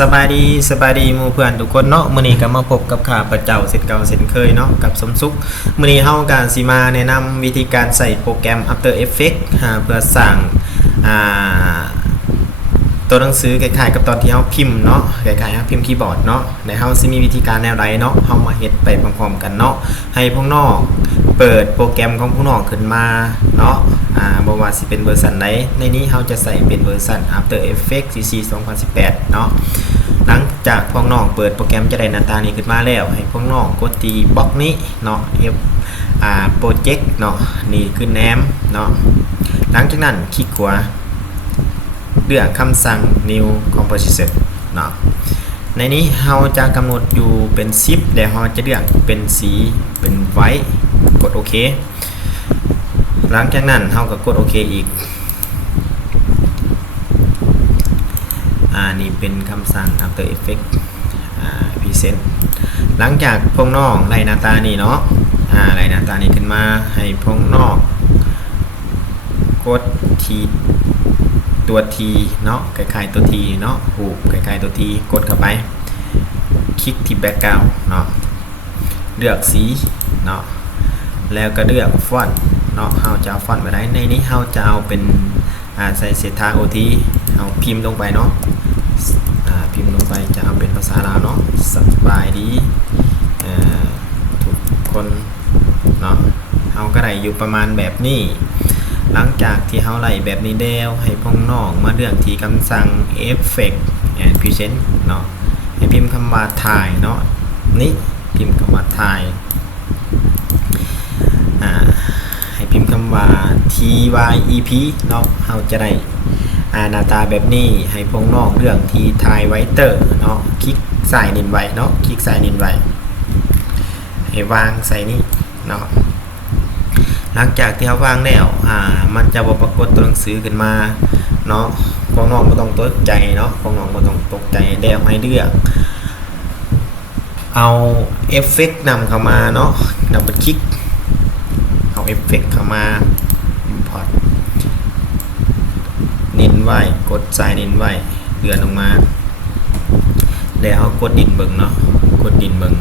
สบายดีสบายดีมูเพื่อนทุกคนเนาะมื้อนี้ก็มาพบกับข่าประเจ้าเสร็จเก่าเสร็จเคยเนาะกับสมสุขมื้อนี้เฮาการสิมาแนะนำวิธีการใส่โปรแกรม After Effects อ่าเพื่อสร้างอ่า ตัวหนังสือคล้ายๆกับตอนที่เฮาพิมพ์เนาะคล้ายๆเฮาพิมพ์คีย์บอร์ดเนาะในเฮาสิมีวิธีการแนวใดเนาะเฮามาเฮ็ดไปพร้อมๆกันเนาะให้พวกนอกเปิดโปรแกรมของพวกนอกขึ้นมาเนาะอ่าบ่ว่าสิเป็นเวอร์ชันไหนในนี้เฮาจะใส่เป็นเวอร์ชัน After Effects CC 2018 เนาะหลังจากพวกน้องเปิดโปรแกรมจะได้หน้าตานี้ขึ้นมาแล้ว ให้พวกน้องกดที่บล็อกนี้เนาะ F อ่าโปรเจกต์เนาะนี่คือแนมเนาะหลังจากนั้นคลิกขวา เลือกคำสั่ง new composition เนาะในนี้เราจะกำหนดอยู่เป็นซิปแล้วเราจะเลือกเป็นสีเป็นไว้กดโอเค หลังจากนั้นเราก็กดโอเคอีกอ่านี่เป็นคำสั่ง After Effects อ่า Present หลังจากพวกนอกไล่หน้าตานี่เนาะอ่าไล่หน้าตานี่ขึ้นมาให้พวกนอกกดที ตัวทีเนาะคล้ายๆตัวทีเนาะหูคล้ายๆตัวทีกดเข้าไป คลิกที่ Background เนาะเลือกสีเนาะแล้วก็เลือกฟอนต์เนาะเฮาจะเอาฟอนต์ไปได้ในนี้เฮาจะเอาเป็นอ่าใส่เศรษฐาโอทีเอาพิมพ์ลงไปเนาะอ่าพิมพ์ลงไปจะเอาเป็นภาษาลาวเนาะสบายดีอ่อทุกคนเนาะเฮาก็ได้อยู่ประมาณแบบนี้ หลังจากที่เฮาไล่แบบนี้แล้วให้พ้องน้องมาเลื่อกที่คำสั่ง Effect and Present เนาะให้พิมพ์คำว่าถ่ายเนาะนี่พิมพ์คำว่าถ่ายอ่าให้พิมพ์คำว่า tyep เนาะเฮาจะได้อาหน้าตาแบบนี้ให้พงนอกเรื่องที่ทายไวเตอร์เนาะคลิกใส่นินไว้เนาะคลิกใส่นินไว้ให้วางใส่นี่เนาะ หลังจากที่เขาวางแล้วอ่า มันจะบปรากฏตัวหนังสือขึ้นมาเนาะพวกน้องไม่ต้องตกใจเนาะพวกน้องไม่ต้องตกใจแล้วให้เลือก เอาเอฟเฟกต์นำเข้ามาเนาะดับเบิลคลิกเอาเอฟเฟกต์เข้ามา import นินไว้กดสายนินไว้เดือนออกมา แล้วกดดินเบิงเนาะกดดินเบิง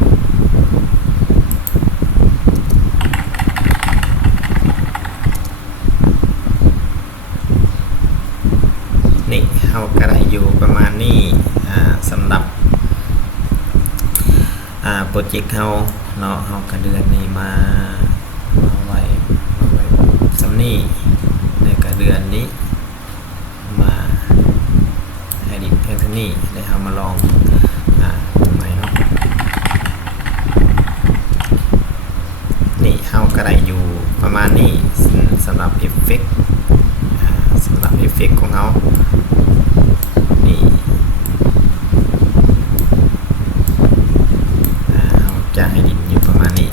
นี่เขากระไรอยู่ประมาณนี้อ่าสำหรับอ่า โปรเจกต์เขาเนาะเขากระเดือนนี้มามาไว้มาไว้สำนี่ในกระเดือนนี้ มาให้ดิเพียงเท่านี้ได้เอามาลองอ่าดูใหม่เนาะนี่เฮาก็ได้อยู่ประมาณนี้สำหรับเอฟเฟกต์สำหรับเอฟเฟกต์ของเขานี่อ่าเฮาจะให้ดินอยู่ประมาณนี้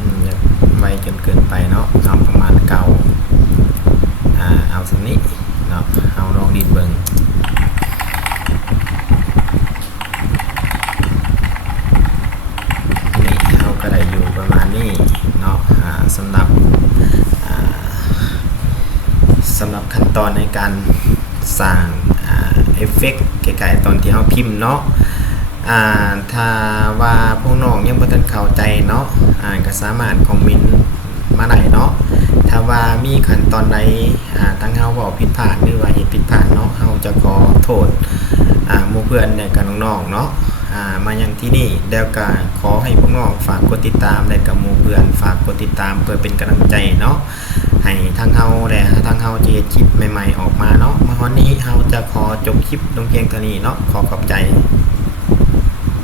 อืมอย่าไวจนเกินไปเนาะเอาประมาณเก่าอ่าเอาสักนี้ เนาะเอาลองดินเบิงนี่เอาก็ได้อยู่ประมาณนี้เนาะสำหรับสำหรับขั้นตอนในการสร้างอเอฟเฟกต์ไกลๆตอนที่เราพิมพ์เนาะอ่าถ้าว่าพวกน้องยังบ่ทันเข้าใจเนาะอ่าก็สามารถคอมเมนต์มาได้เนาะถ้าว่า มีขั้นตอนใดอ่าทั้งเฮาเว้าผิดพลาดหรือว่าเฮ็ดผิดพลาดเนาะเฮาจะขอโทษอ่าหมู่เพื่อนและกับน้องๆเนาะอ่ามายังที่นี่แล้วก็ขอให้พวกน้องฝากกดติดตามและกับหมู่เพื่อนฝากกดติดตามเพื่อเป็นกำลังใจเนาะให้ทางเฮาและทางเฮาจะเฮ็ดคลิปใหม่ๆออกมาเนาะมาวันนี้เฮาจะขอจบคลิปลงเพียงเท่านี้เนาะขอขอบใจ